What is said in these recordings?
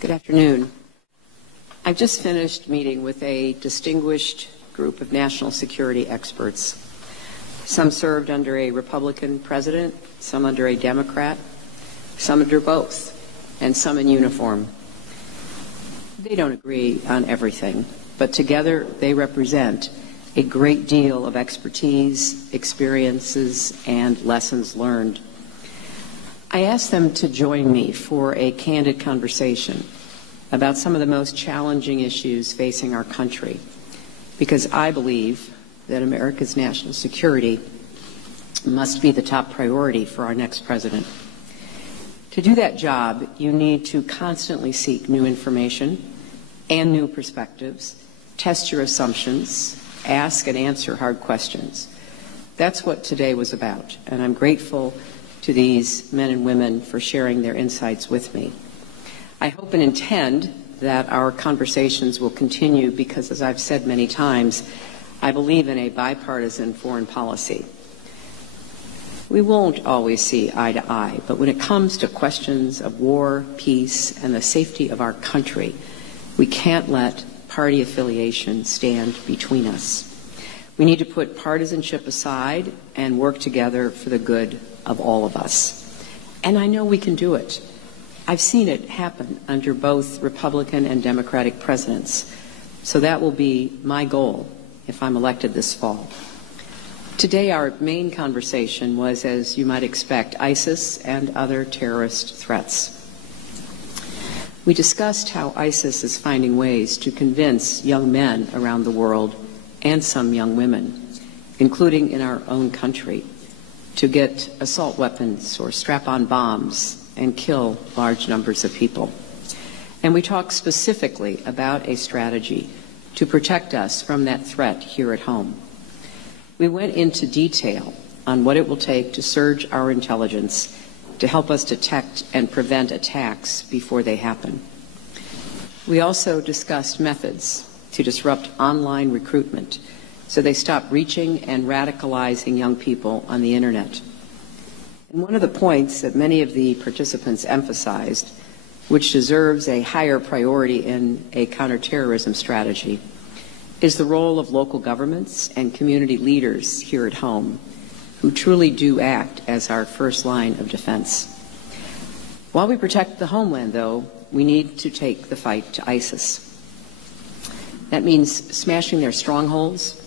Good afternoon. I've just finished meeting with a distinguished group of national security experts. Some served under a Republican president, some under a Democrat, some under both, and some in uniform. They don't agree on everything, but together they represent a great deal of expertise, experiences, and lessons learned. I asked them to join me for a candid conversation about some of the most challenging issues facing our country, because I believe that America's national security must be the top priority for our next president. To do that job, you need to constantly seek new information and new perspectives, test your assumptions, ask and answer hard questions. That's what today was about, and I'm grateful to these men and women for sharing their insights with me. I hope and intend that our conversations will continue because, as I've said many times, I believe in a bipartisan foreign policy. We won't always see eye to eye, but when it comes to questions of war, peace, and the safety of our country, we can't let party affiliation stand between us. We need to put partisanship aside and work together for the good of all of us. And I know we can do it. I've seen it happen under both Republican and Democratic presidents. So that will be my goal if I'm elected this fall. Today, our main conversation was, as you might expect, ISIS and other terrorist threats. We discussed how ISIS is finding ways to convince young men around the world and some young women, including in our own country, to get assault weapons or strap-on bombs and kill large numbers of people. And we talked specifically about a strategy to protect us from that threat here at home. We went into detail on what it will take to surge our intelligence to help us detect and prevent attacks before they happen. We also discussed methods to disrupt online recruitment so they stop reaching and radicalizing young people on the internet. And one of the points that many of the participants emphasized, which deserves a higher priority in a counterterrorism strategy, is the role of local governments and community leaders here at home, who truly do act as our first line of defense. While we protect the homeland, though, we need to take the fight to ISIS. That means smashing their strongholds,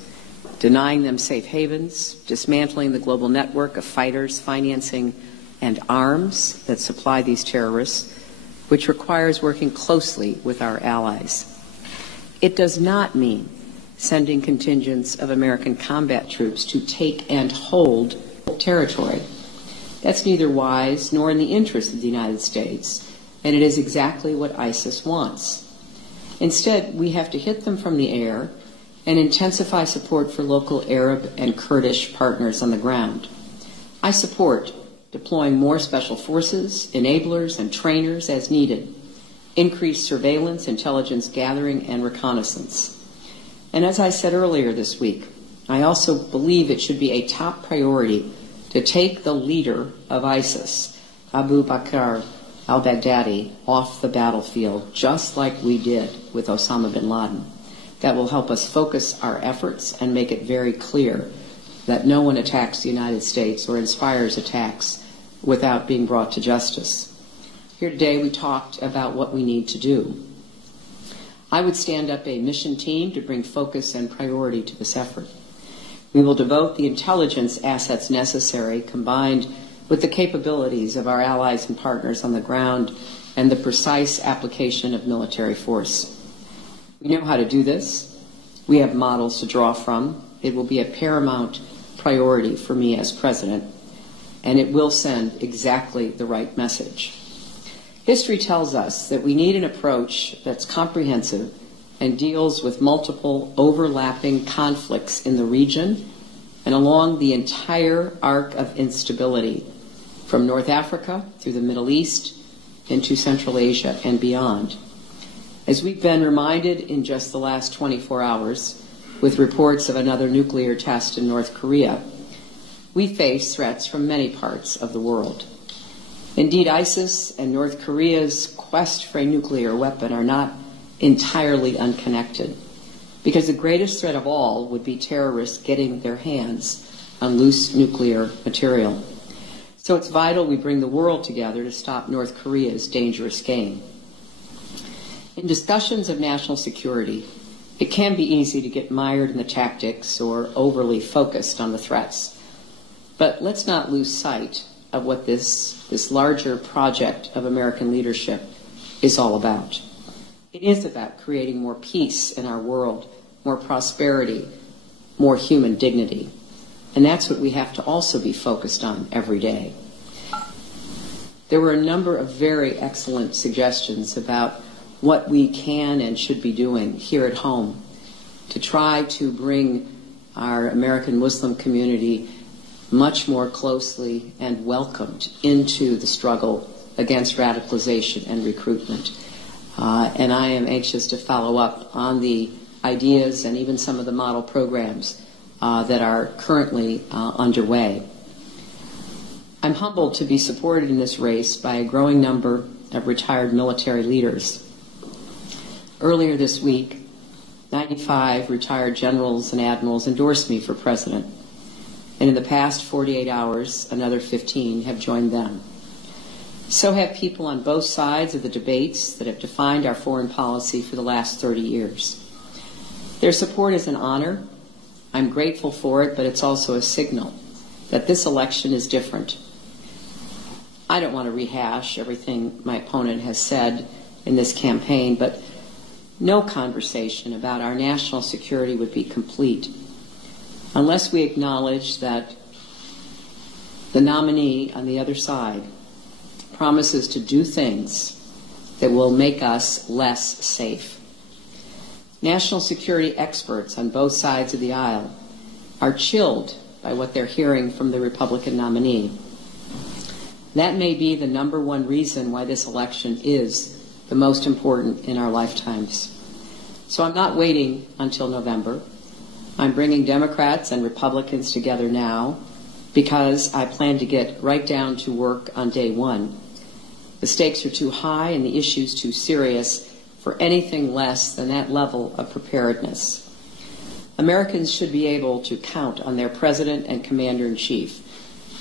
denying them safe havens, dismantling the global network of fighters, financing, and arms that supply these terrorists, which requires working closely with our allies. It does not mean sending contingents of American combat troops to take and hold territory. That's neither wise nor in the interest of the United States, and it is exactly what ISIS wants. Instead, we have to hit them from the air and intensify support for local Arab and Kurdish partners on the ground. I support deploying more special forces, enablers, and trainers as needed, increased surveillance, intelligence gathering, and reconnaissance. And as I said earlier this week, I also believe it should be a top priority to take the leader of ISIS, Abu Bakr al-Baghdadi, off the battlefield, just like we did with Osama bin Laden. That will help us focus our efforts and make it very clear that no one attacks the United States or inspires attacks without being brought to justice. Here today we talked about what we need to do. I would stand up a mission team to bring focus and priority to this effort. We will devote the intelligence assets necessary, combined with the capabilities of our allies and partners on the ground and the precise application of military force. We know how to do this. We have models to draw from. It will be a paramount priority for me as president, and it will send exactly the right message. History tells us that we need an approach that's comprehensive and deals with multiple overlapping conflicts in the region, and along the entire arc of instability, from North Africa through the Middle East into Central Asia and beyond. As we've been reminded in just the last 24 hours, with reports of another nuclear test in North Korea, we face threats from many parts of the world. Indeed, ISIS and North Korea's quest for a nuclear weapon are not entirely unconnected, because the greatest threat of all would be terrorists getting their hands on loose nuclear material. So it's vital we bring the world together to stop North Korea's dangerous game. In discussions of national security, it can be easy to get mired in the tactics or overly focused on the threats. But let's not lose sight of what this larger project of American leadership is all about. It is about creating more peace in our world, more prosperity, more human dignity. And that's what we have to also be focused on every day. There were a number of very excellent suggestions about what we can and should be doing here at home to try to bring our American Muslim community much more closely and welcomed into the struggle against radicalization and recruitment. And I am anxious to follow up on the ideas and even some of the model programs that are currently underway. I'm humbled to be supported in this race by a growing number of retired military leaders. Earlier this week, 95 retired generals and admirals endorsed me for president. And in the past 48 hours, another 15 have joined them. So have people on both sides of the debates that have defined our foreign policy for the last 30 years. Their support is an honor. I'm grateful for it, but it's also a signal that this election is different. I don't want to rehash everything my opponent has said in this campaign, but no conversation about our national security would be complete unless we acknowledge that the nominee on the other side promises to do things that will make us less safe. National security experts on both sides of the aisle are chilled by what they're hearing from the Republican nominee. That may be the number one reason why this election is the most important in our lifetimes. So I'm not waiting until November. I'm bringing Democrats and Republicans together now because I plan to get right down to work on day one. The stakes are too high and the issues too serious for anything less than that level of preparedness. Americans should be able to count on their president and commander-in-chief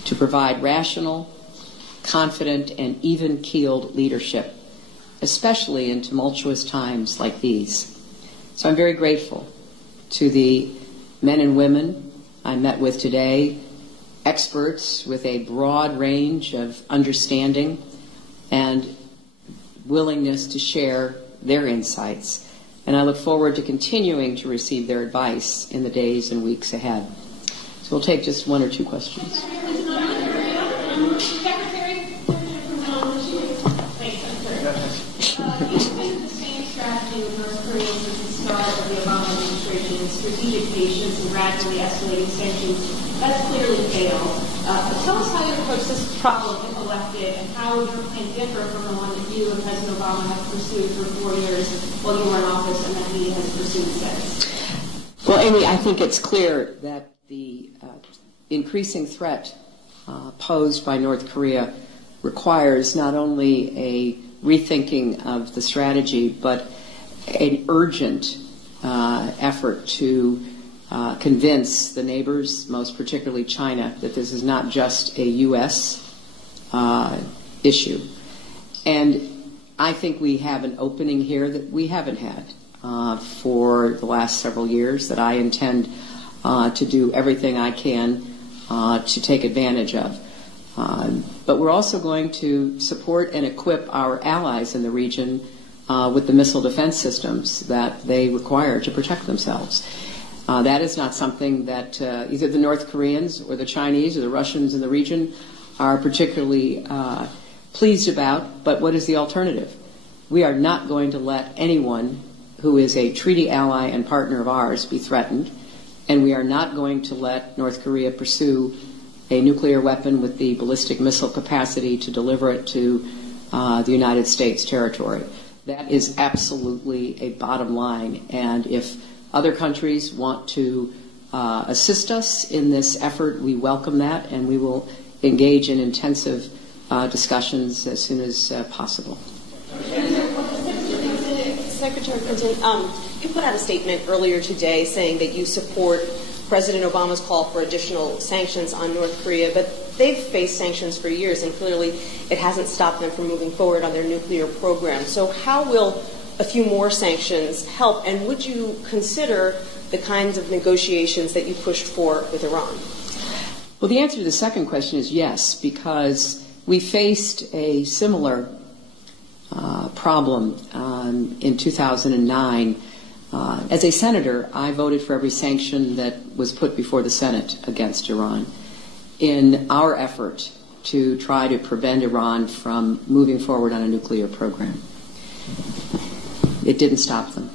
to provide rational, confident, and even-keeled leadership, especially in tumultuous times like these. So I'm very grateful to the men and women I met with today, experts with a broad range of understanding and willingness to share their insights. And I look forward to continuing to receive their advice in the days and weeks ahead. So we'll take just one or two questions. Strategic patience and gradually escalating sanctions, that's clearly failed. Tell us how you approach this problem if elected and how your plan differ from the one that you and President Obama have pursued for 4 years while you were in office and that he has pursued since. Well, Amy, I think it's clear that the increasing threat posed by North Korea requires not only a rethinking of the strategy, but an urgent effort to convince the neighbors, most particularly China, that this is not just a U.S. Issue. And I think we have an opening here that we haven't had for the last several years that I intend to do everything I can to take advantage of. But we're also going to support and equip our allies in the region with the missile defense systems that they require to protect themselves. That is not something that either the North Koreans or the Chinese or the Russians in the region are particularly pleased about, but what is the alternative? We are not going to let anyone who is a treaty ally and partner of ours be threatened, And we are not going to let North Korea pursue a nuclear weapon with the ballistic missile capacity to deliver it to the United States territory. That is absolutely a bottom line. And if other countries want to assist us in this effort, we welcome that, and we will engage in intensive discussions as soon as possible. Secretary Clinton, you put out a statement earlier today saying that you support President Obama's call for additional sanctions on North Korea, but they've faced sanctions for years, and clearly it hasn't stopped them from moving forward on their nuclear program. So how will a few more sanctions help, and would you consider the kinds of negotiations that you pushed for with Iran? Well, the answer to the second question is yes, because we faced a similar problem in 2009. As a senator, I voted for every sanction that was put before the Senate against Iran in our effort to try to prevent Iran from moving forward on a nuclear program. It didn't stop them.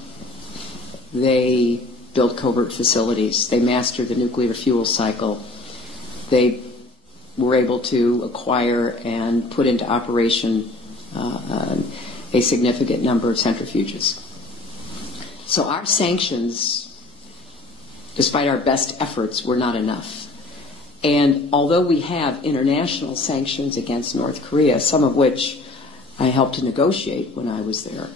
They built covert facilities. They mastered the nuclear fuel cycle. They were able to acquire and put into operation a significant number of centrifuges. So our sanctions, despite our best efforts, were not enough. And although we have international sanctions against North Korea, some of which I helped to negotiate when I was there,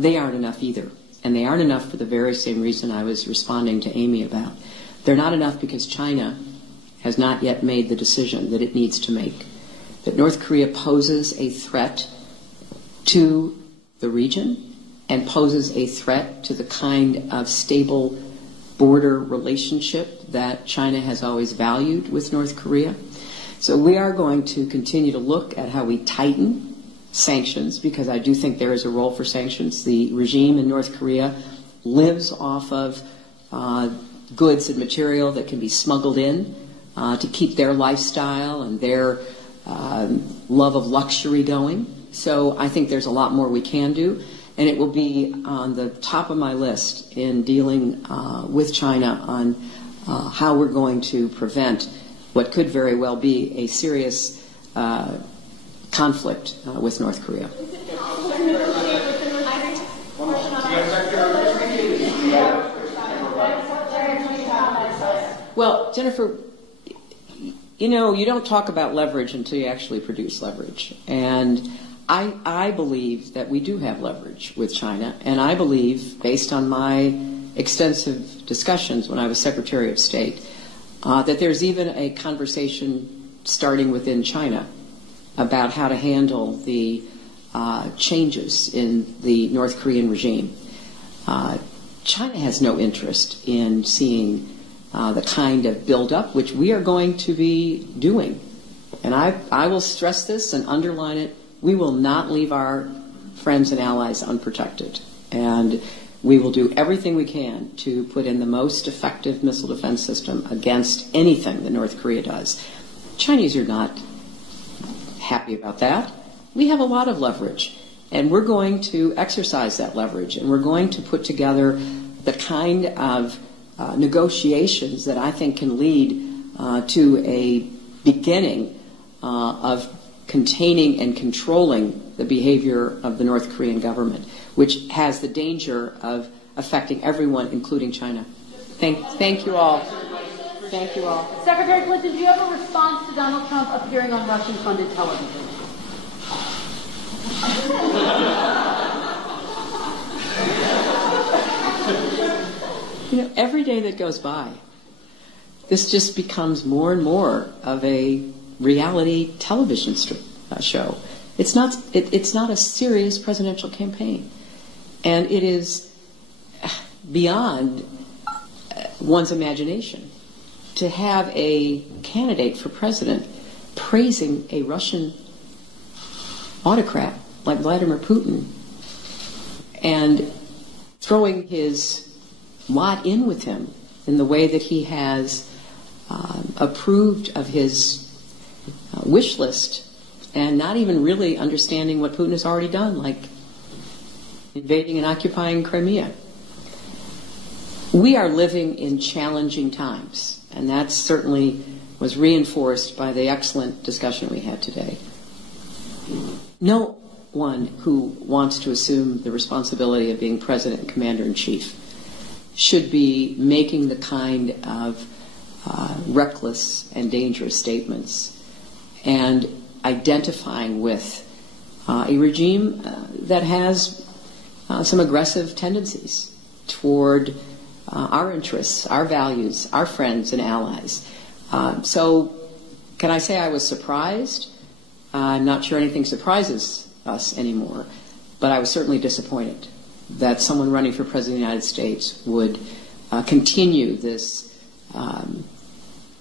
they aren't enough either. And they aren't enough for the very same reason I was responding to Amy about. They're not enough because China has not yet made the decision that it needs to make, that North Korea poses a threat to the region and poses a threat to the kind of stable border relationship that China has always valued with North Korea. So we are going to continue to look at how we tighten sanctions, because I do think there is a role for sanctions. The regime in North Korea lives off of goods and material that can be smuggled in to keep their lifestyle and their love of luxury going. So I think there's a lot more we can do, and it will be on the top of my list in dealing with China on how we're going to prevent what could very well be a serious conflict with North Korea. Well, Jennifer, you know, you don't talk about leverage until you actually produce leverage. And I believe that we do have leverage with China, and I believe, based on my extensive discussions when I was Secretary of State, that there's even a conversation starting within China about how to handle the changes in the North Korean regime. China has no interest in seeing the kind of buildup which we are going to be doing. And I will stress this and underline it. We will not leave our friends and allies unprotected. And we will do everything we can to put in the most effective missile defense system against anything that North Korea does. Chinese are not happy about that. We have a lot of leverage, and we're going to exercise that leverage, and we're going to put together the kind of negotiations that I think can lead to a beginning of containing and controlling the behavior of the North Korean government, which has the danger of affecting everyone, including China. Thank you all. Thank you all. Secretary Clinton, do you have a response to Donald Trump appearing on Russian-funded television? You know, every day that goes by, this just becomes more and more of a reality television show. It's not a serious presidential campaign, and it is beyond one's imagination to have a candidate for president praising a Russian autocrat like Vladimir Putin and throwing his lot in with him in the way that he has approved of his wish list, and not even really understanding what Putin has already done, like invading and occupying Crimea. We are living in challenging times, and that certainly was reinforced by the excellent discussion we had today. No one who wants to assume the responsibility of being president and commander-in-chief should be making the kind of reckless and dangerous statements and identifying with a regime that has some aggressive tendencies toward our interests, our values, our friends and allies. So can I say I was surprised? I'm not sure anything surprises us anymore, but I was certainly disappointed that someone running for President of the United States would continue this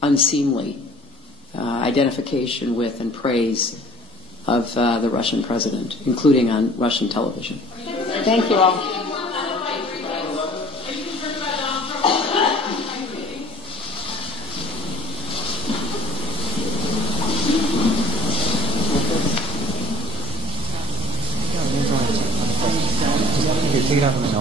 unseemly identification with and praise of the Russian president, including on Russian television. Thank you all. 얘기를 하면